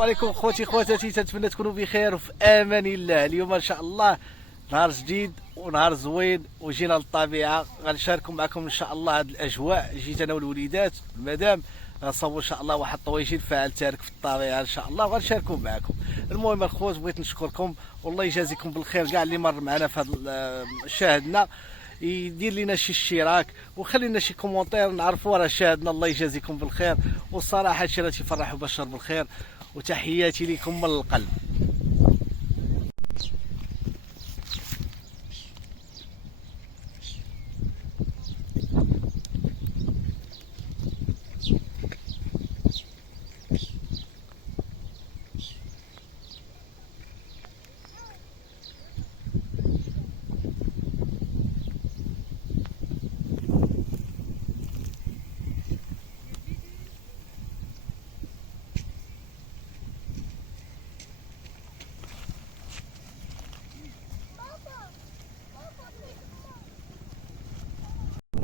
السلام عليكم خوتي خواتاتي، تنتمنى تكونوا بخير وفي امان الله. اليوم ان شاء الله نهار جديد ونهار زوين، وجينا للطبيعه غنشاركوا معكم ان شاء الله هذه الاجواء. جيت انا والوليدات المدام غنصاوبوا ان شاء الله واحد الطويجين فعال تارك في الطبيعه ان شاء الله، وغنشاركوا معكم. المهم الخوت بغيت نشكركم والله يجازيكم بالخير كاع اللي مر معنا في هذا شاهدنا، يدير لنا شي اشتراك وخلي لنا شي كومونتير نعرفوا راه شاهدنا. الله يجازيكم بالخير، والصراحه هادشي راه تيفرح وبشر بالخير، وتحياتي لكم من القلب.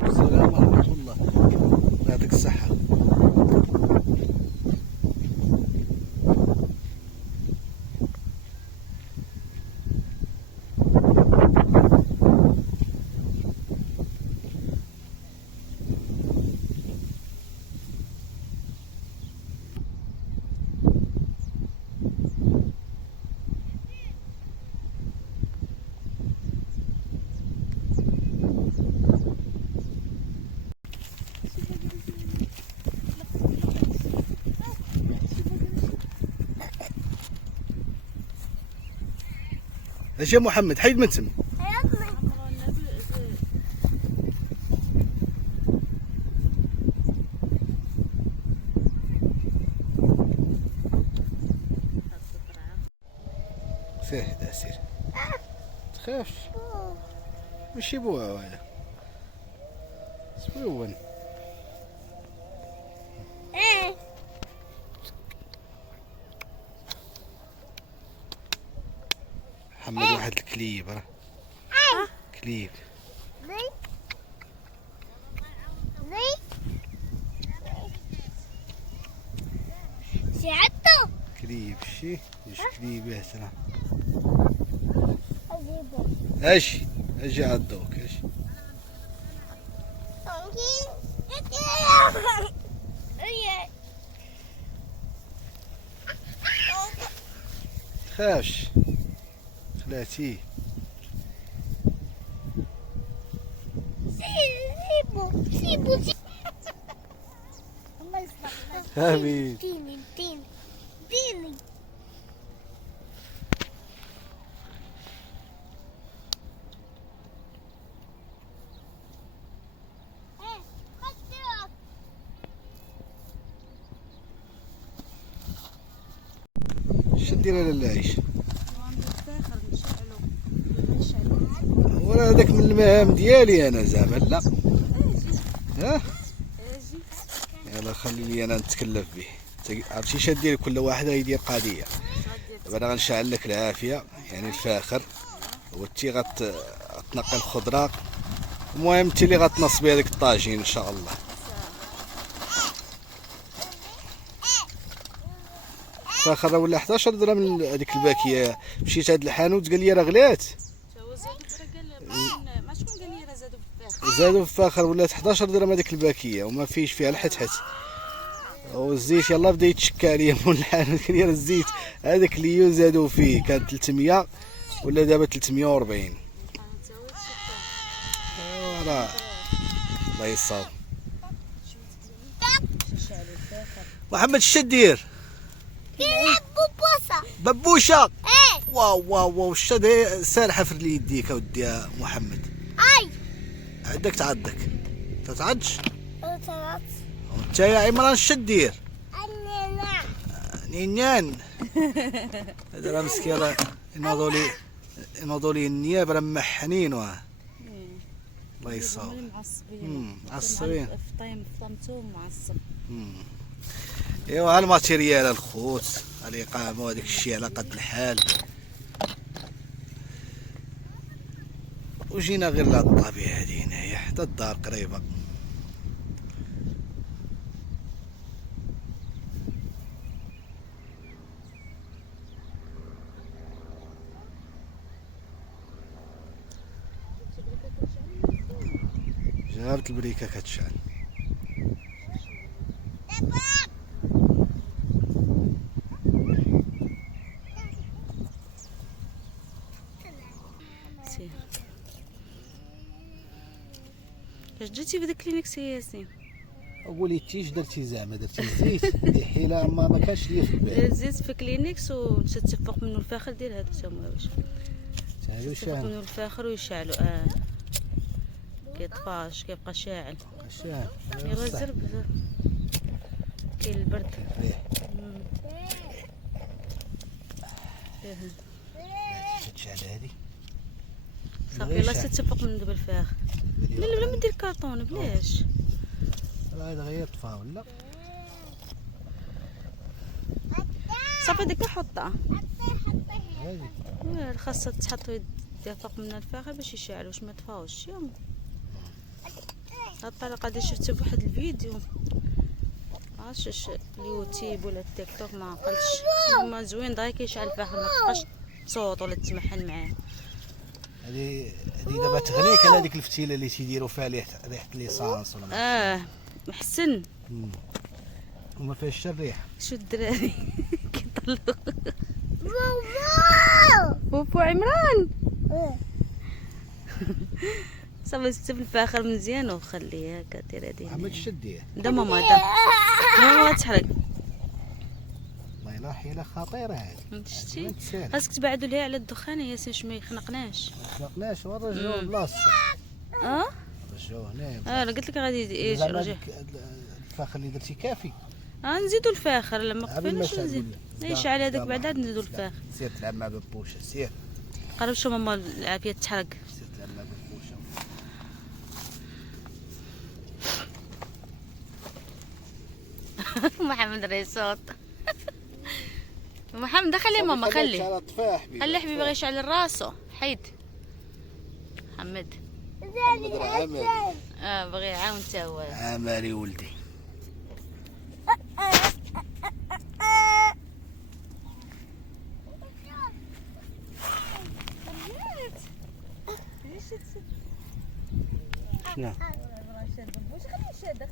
السلام ورحمه الله، يعطيك الصحه. اش يا محمد حيد من تم. سير هدا سير، تخافش ماشي بوها هذا زوين. محمد واحد الكليب راه كليب ساعدته كليب شي ايش كليبات راه اجيبه اجي عضوك اجي. تخافش خلاتيه سيبو حبيبي. ديني اش ندير انا العيش؟ وراه هذاك من المهام ديالي انا زعما لا. ها يلا خلي لي انا نتكلف به. عرفتي اش دير؟ كل واحد يدير قضيه. دابا انا غنشعل لك العافيه يعني الفاخر، وانتي غتنقي الخضره، المهم انت اللي غتنصبي هذاك الطاجين ان شاء الله. فاخر راه ولا 11 درهم هذيك الباكيه. مشيت هاد الحانوت قال لي راه غلات. ما شكون قال لي راه زادوا في الفاخر؟ زادوا في الفاخر ولات 11 درهم هذيك الباكيه وما فيش فيها الحت. والزيت يلا بدا يتشكى عليا مول الحانوت، قال لي راه الزيت هذااك اللي زادوا فيه كان 300 ولا دابا 340. ايوا راه الله يصاوب. محمد اش دير؟ كيلعب بوبوسه ببوشه. واو واو واو الشد سارحه في يديك اودي يا محمد. اي عندك تعضك تتعضش ثلاث انت يا عمران اش دير؟ انا نينان هذا راه مسكين راه ينوضوا لي النياب راه محنين واه. الله يصاوب. معصبين فطمتهم معصب. ايوا ها الماتيريال الخوت الاقامه وهذاك الشيء على قد الحال، وجينا غير لهاد الطبيعه هادي هنايا حتى الدار قريبه. جابت البريكه كتشعل. سير. اش درتي في داك كلينكس يا ياسين؟ قولي تيش درتي زعما درتي الزيت دي حيله ما كانش ليا في البال. زيت في كلينكس ومشات تفوق منه الفاخر ديال هادو تما واش هادو تفوق شاعل منه الفاخر ويشعلو. كيطفاش كيبقى شاعل. شاعل. يلا زرب كاين البرد. ريح إيه. تشعل هادي صافي يلا تفوق من دابا الفاخر. لا لا بلا ما دير كارطون بلاش. هذا غير طفا ولا صافي ديك حطها. هادي خاصها تحط فوق من الفاخر باش يشعل واش ما طفاوش. يلا هاد الطريقه هادي شفتها بواحد الفيديو عرفتش اليوتيوب ولا التيك توك ما عقلتش. هما زوين دغيا كيشعل الفاخر ما تبقاش تصوت ولا تمحن معاه. هذه دابا تغنيك على هذيك الفتيله اللي تيديروا فيها ريحه ليسانس ولا محسن وما فيهاش حتى الريحه. شو الدراري كيطلعوا بابا بوبو عمران. صافي سبت في الفاخر مزيان وخليه هكا دير هادي. ما تشديه دا ماما دا ماما تحرق. والله لا حيله خطيره هذه. شتي تسال خاصك تبعدوا ليها على الدخان يا ياسين باش ما يخنقناش. ما خلقناش ونرجعوه بلاصتو. رجعوه هنايا. انا قلت لك غادي رجع. الفاخر اللي درتي كافي. نزيدو الفاخر لما قبل ما قفلناش نزيد. تشعل. يشعل هذاك بعد عاد نزيدو الفاخر. سير تلعب مع ببوشه سير. قرب شو ماما العافيه تحرق. سير تلعب مع ببوشه. محمد ريسوط. محمد خلي ماما خلي خلي حبيبي غير يشعل راسو. حيد محمد. محمد راه عملي. بغي يعاون تا هو. عملي ولدي. شنو؟ خليه شاده.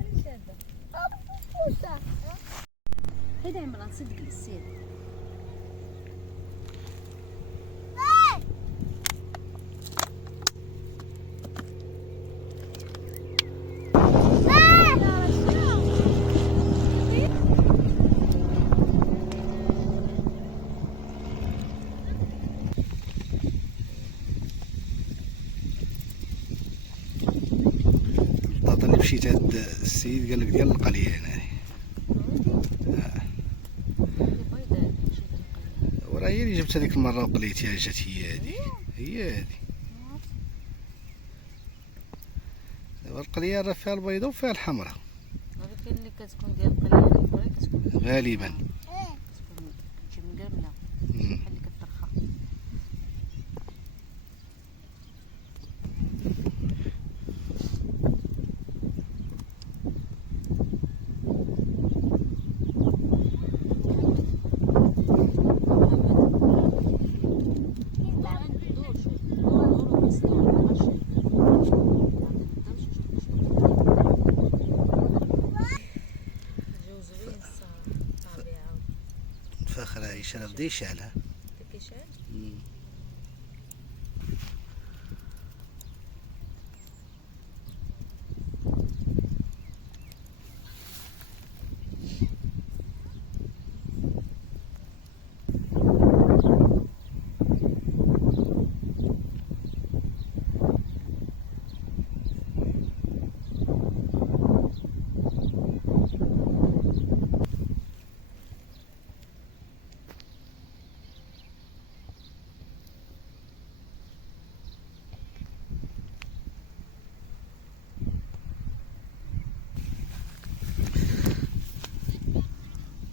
هيدا عمران صدق السيد. البطاطا اللي مشيت عند السيد قال لك ديال القليه هنا. وراه هي اللي جبت هذيك المره وقليتيها جات هي هذه. دابا القليه راه فيها البيضاء وفيها الحمراء كاين اللي كتكون ديال القليه كتكون غالبا. كتكون تجي مقرمله مم. بحال اللي كترخى. الفاخر عايشه راه بدا يشعلها.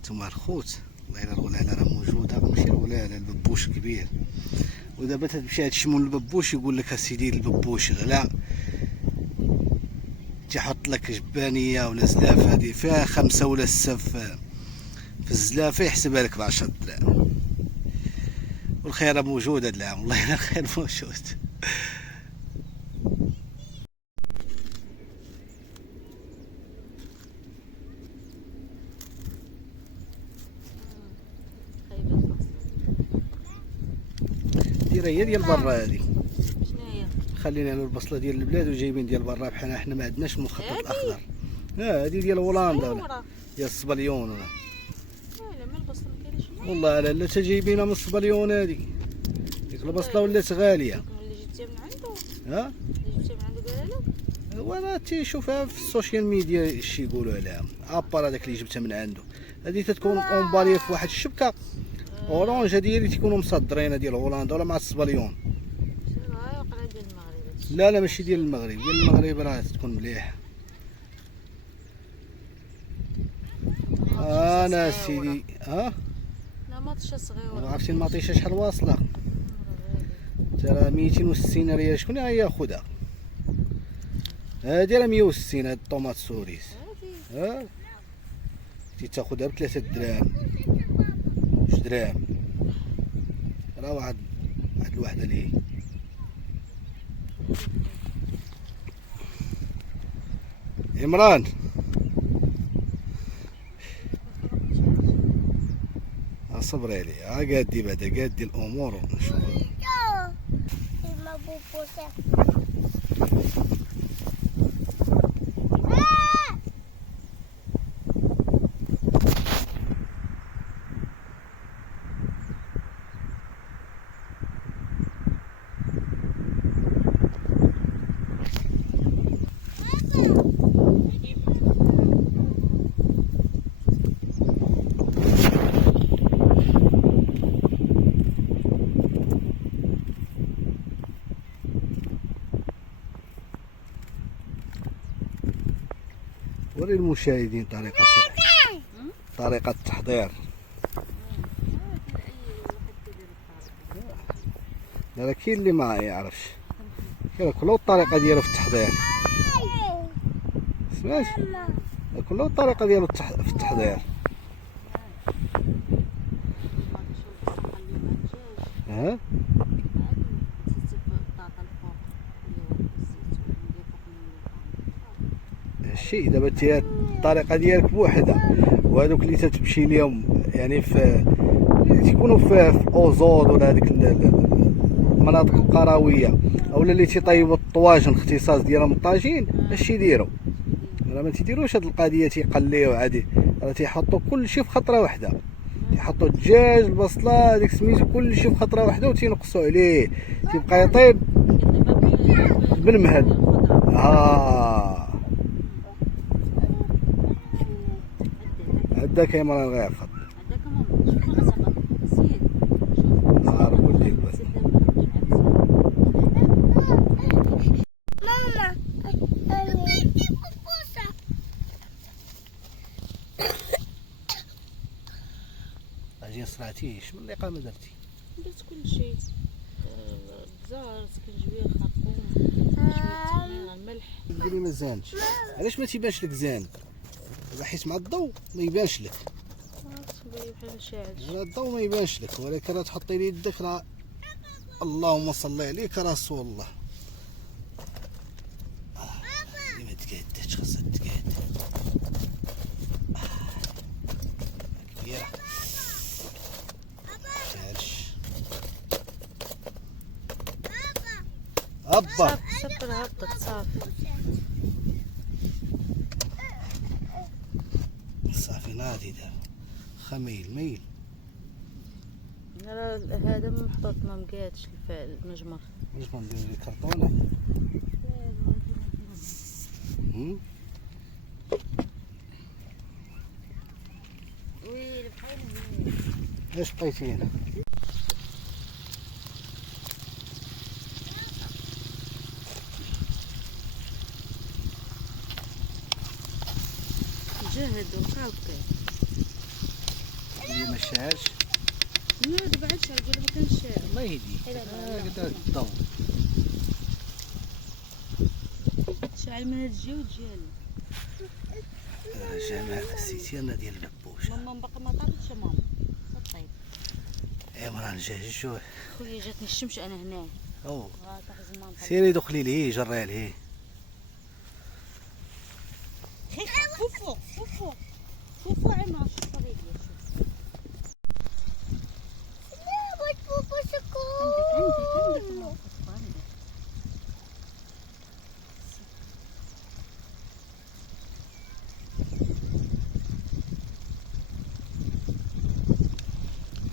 نتوما الخوت والله الا الولاله راه موجوده ماشي الولاله الببوش كبير. ودابا تمشي تشمون الببوش يقول لك اسيدي الببوش غلا تيحط لك جبانيه ولا زلاف هذه فيها 5 ولا 6 في الزلافه يحسبها لك ب10 دراهم. والخير موجود هذا العام والله الا الخير موجود. راه هي ديال برا هذه. شناهي؟ خلينا له البصله ديال البلاد وجايبين ديال برا بحال حنا ما عندناش المخطط الاخضر. هذه ديال هولندا ولا ديال الصبليون ولا. لا ما البصل ما كاينش. والله لا حتى جايبينها من الصبليون هذه. ديك البصله ولات غاليه. اللي جبتيها من عنده؟ ها اللي جبتيها من عنده قال لك؟ وانا تيشوفها في السوشيال ميديا شي يقولوا عليها ابار هذاك اللي جبتها من عنده. هذه تتكون اونباليه في واحد الشبكه اورانج. هذه اللي تيكونوا مصدرينها ديال هولندا ولا مع الصبليون. وقع ديال المغرب. لا ماشي ديال المغرب. ديال المغرب راه تكون مليح. انا سيدي ها لا ماطشه صغيره. عرفتي المطيشه شحال واصله؟ ترى 260 ريال. شكون غياخذها؟ هادي راه 160. هاد الطوماط سوريس ها تاخذها ب 3 دراهم 2 دراهم. راه واحد الوحده ليه. عمران صبري علي. قادي بعدا قادي الامور ونشوف. ما بوبوسة. وري المشاهدين طريقة التحضير. لا كاين اللي ما يعرفش. كاين كل الطريقة ديالو في التحضير. سمعت؟ كل الطريقة ديالو في التحضير. ها الشيء دابا انت الطريقه ديالك بوحدها وهذوك اللي تتمشي ليهم يعني في تيكونوا في اوزود ولا هذيك المناطق القرويه اولا اللي تيطيبوا الطواجن اختصاص ديالهم الطاجين اش يديروا؟ راه ما تيديروش هاد القضيه تيقليو عادي. راه تيحطوا كلشي في خطره واحده. تيحطوا الدجاج البصله هذيك سميتو كلشي في خطره واحده وتينقصوا عليه تيبقى يطيب بالمهل. عندك يا مرا غير خط نهار والليل بس. ماما بيتي بوبوسة. اجي صراتيش من الاقامه درتي؟ درت كلشي. بزار سكنجبير خرطوم شويه تمر الملح. ديري ما زانش. علاش ما تيبانش لك زان؟ حيت مع الضوء ما يبانش لك. الضوء ما يبانش لك ولكن راه تحطي لي يدك راه اللهم صل عليك رسول الله. اللي ما تقادتش خاصها تقاد. كبيرة ماشي ابا صفر هبطت صافي. صافي ناضي دابا خميل ميل. هذا محطوط ما مقادش المجمر. واش ما نديرو ليه كرتونه؟ ويلي بحال اش بقيتي هنا؟ جهد وكاوكا اللي ما شاهدش لا بعد شحال نقول ما كانش الله يهديك. قدرت الضوء شعل من هاد الجهه وتجي جماعة السيتيرنا ديال البوش. ماما باقي ما طابتش ماما طيب. اي مرا نجهز شوف خويا جاتني الشمس انا هنا. او زمان سيري دخلي ليه جري عليه. فوفو فوفو فوفو عمر شوف رجلي لا بوبوسة. عندك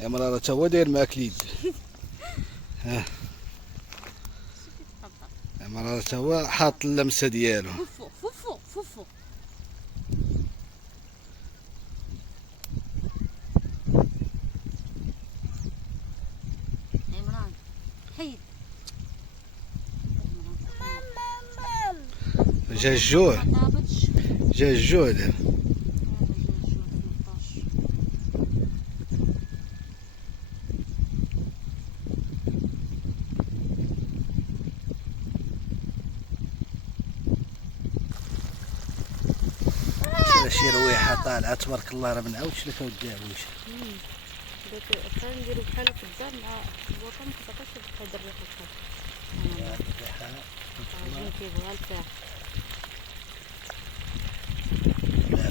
عمران تا هو داير معاك اليد. ها عمران تا هو حاط اللمسه ديالو. فوفو فوفو فوفو. عمران حيد. جا الجوع جا الجوع دابا. شي رويحه طالعه تبارك الله، راه ما نعاودش لك اودي عويش. داك خلينا نديرو بحالو في الدار مع الوطن، ما كتعطيش هاد الريحه بحال الطاجين كيبغى الفاح.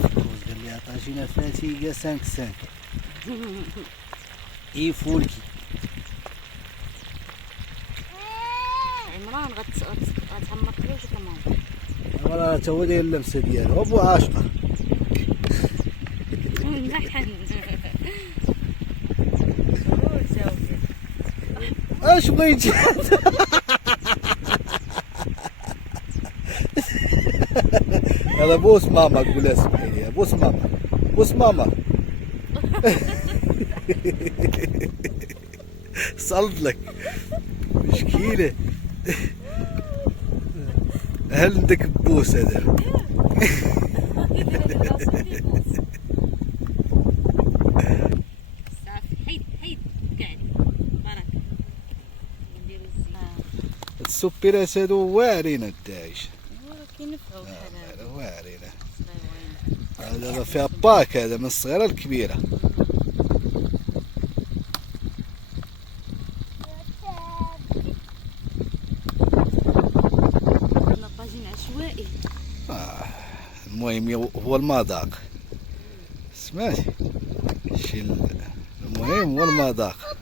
الكوز قال لي طاجينه فاتيكه 5 اي فولكي. عمران غتعمر كلاش كمان. راه تا هو داير اللمسه ديالو ابو عاشقه. اش بغيتي؟ هذا بوس ماما، قول لها اسمحي لي بوس ماما، بوس ماما. صلت لك مشكيله. هل عندك بوس هذا؟ السوبيرات هادو واعرين الداعش. كينفعو بحال هذا. واعرين. هذا فيها باك، هذا من الصغيره للكبيره. طاجين عشوائي. المهم هو المذاق، سمعتي؟ المهم هو المذاق.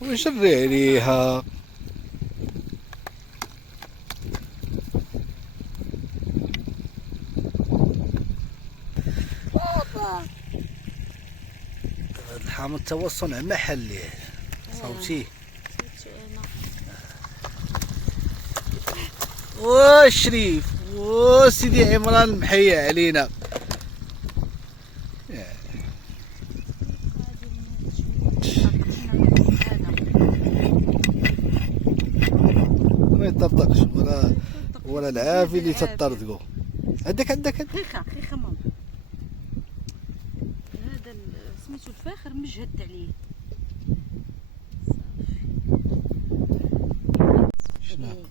وجري عليها. بابا هذا الحامض تا هو صنع محلي صوتيه. وشريف وسيدي عمران محيا علينا. ما يطرطقش ولا العافي اللي تطردقو. عندك خيخه ماما. هذا سميتو الفاخر مجهد عليه. شنو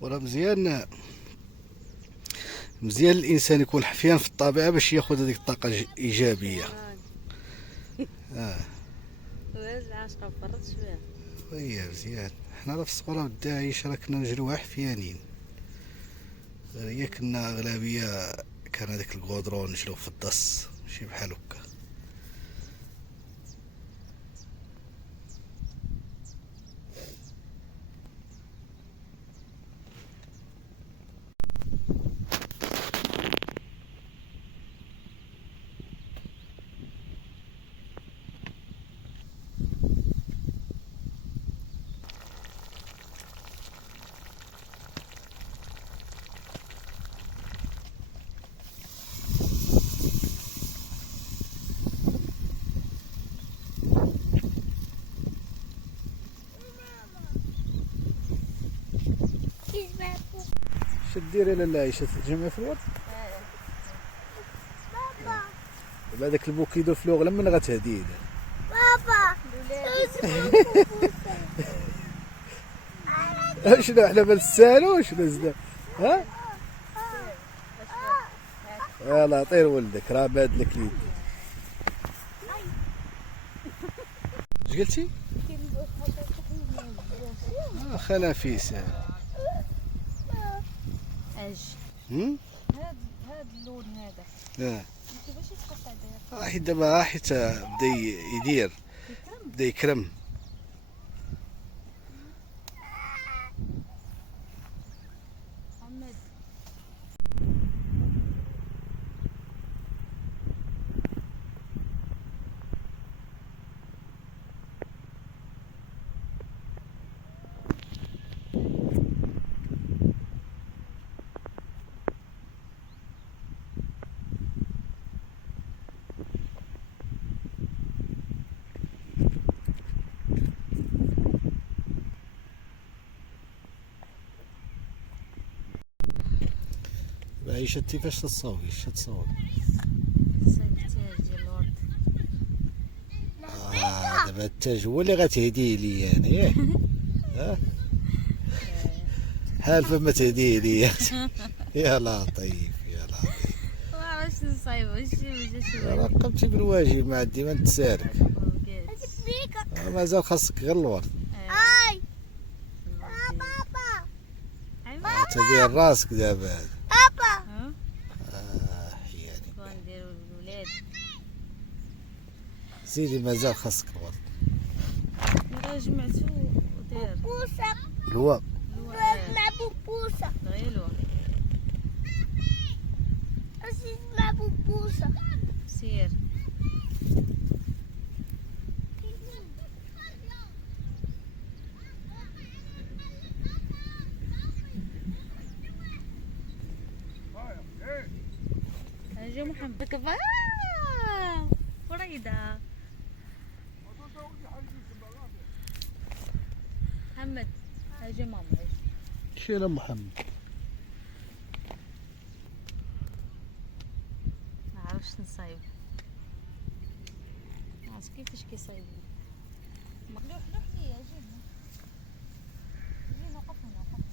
وراه مزيان الانسان يكون حفيان في الطبيعه باش ياخذ هذيك الطاقه الايجابيه. العاشقه فرط شويه. وي مزيان. حنا راه في الصغر والداعش راه كنا نجريوها حفيانين. هي كنا اغلبيه كان هذاك الكودرون نجلو في الدص ماشي بحال هكا. ديري لاله عيشه تجمعي في الورد. بابا دابا هذاك البوكيدو فلوغ لمن غتهديه. بابا شنو احنا ما نستاهلوش نزل. ها يلا عطيه ولدك راه باد لك اليد. اش قلتي؟ اخا نفيس. اج هاد اللون هذا انت باش يتقطع داير. حيت دابا حيت بدا يدير بدا يكرم. عيشة كيفاش تصوبي اش تصوبي؟ صايب التاج ديال الورد. دابا التاج هو اللي غتهديه ليا انا ياك؟ حالفه ما تهديه ليا. يا لطيف يا لطيف. ما عرفتش نصايب واش راه قمتي بالواجب ما عندي ما نتسالك. مازال خاصك غير الورد. اي بابا تبيع راسك دابا. بابا حياني نديرو للولاد. زيدي مازال خاصك الورد. راه جمعتو وداير بوسة الوا مع بوبوسة غير الورد. أسيس مع بوبوسة سير. اجي محمد كفا فريدة. محمد اجي ماما اجي. شير محمد. ما عرفتش نصايب. ما عرفت كيفاش كيصايبوا. لوح ليا جينا نوقف هنا وقف.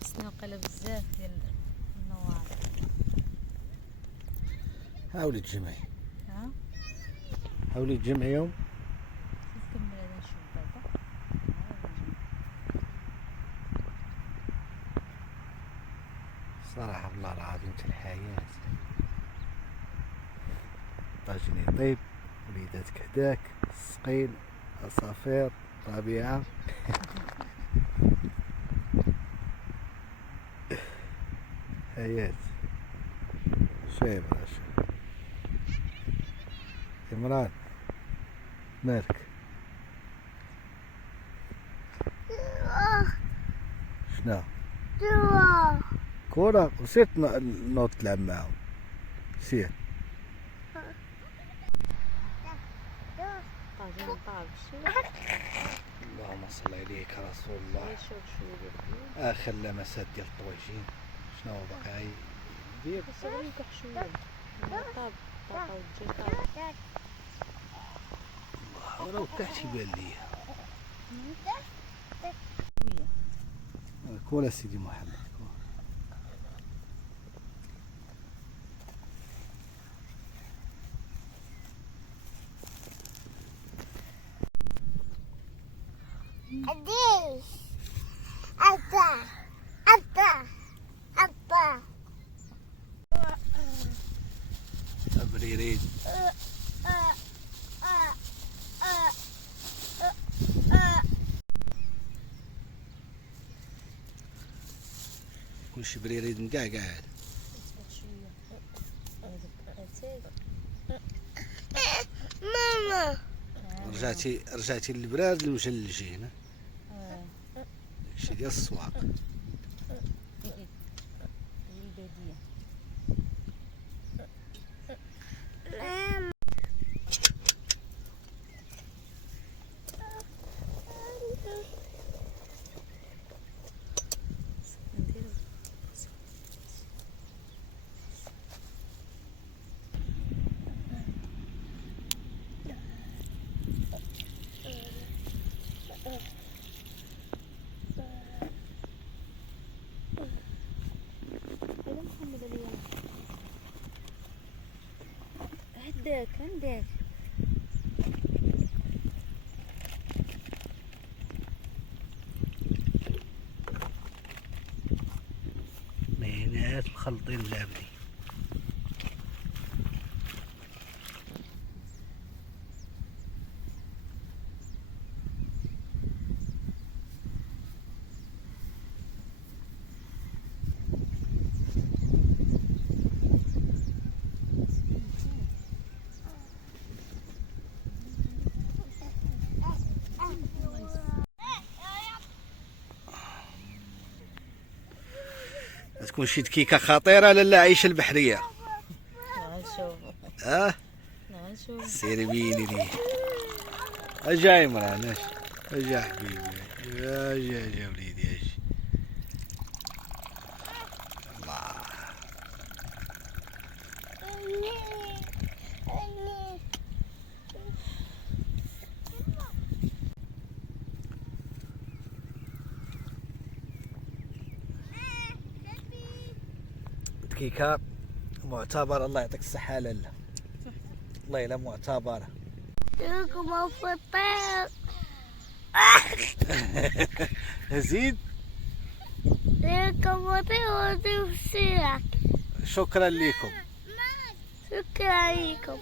خصني وقيلا بزاف ديال النوار. حاولي تجمعي ها حاولي تجمعيهم. نكمل هذا نشوف بعدا. صراحة والله العظيم الحياة طاجين يطيب وليدات كهداك السقيل عصافير طبيعة. حياة شايب راشد. عمران مالك شنو كورة وسيت نوض تلعب معاهم سير. طاجين طابشي. اللهم صل عليك رسول الله. يشوف شويه ديال اخر لمسات ديال الطواجين شنو هو باقي يدير. الصغير كحشويه. طاب طاقه وتجي طاب. راه تحت يبان ليا. كولا سيدي محمد أديش أبا أبا أبا تبريرين. كلشي بريريد كاع قاعد. ماما رجعتي للبراد المجلجين. داكشي ديال السواق. عندك مهنات مخلطين العبدي. تكون شي دكيكه خطيره لالا عيشه البحريه. نشوف نشوف سيري بيني لي. اجا عمران اجا حبيبي اجا وليدي اجي. الله دكيكه معتبره. الله يعطيك الصحه لالا. والله الا معتبره. لكم فطير زيد. لكم فطير وتفسير. شكرا لكم. شكرا لكم.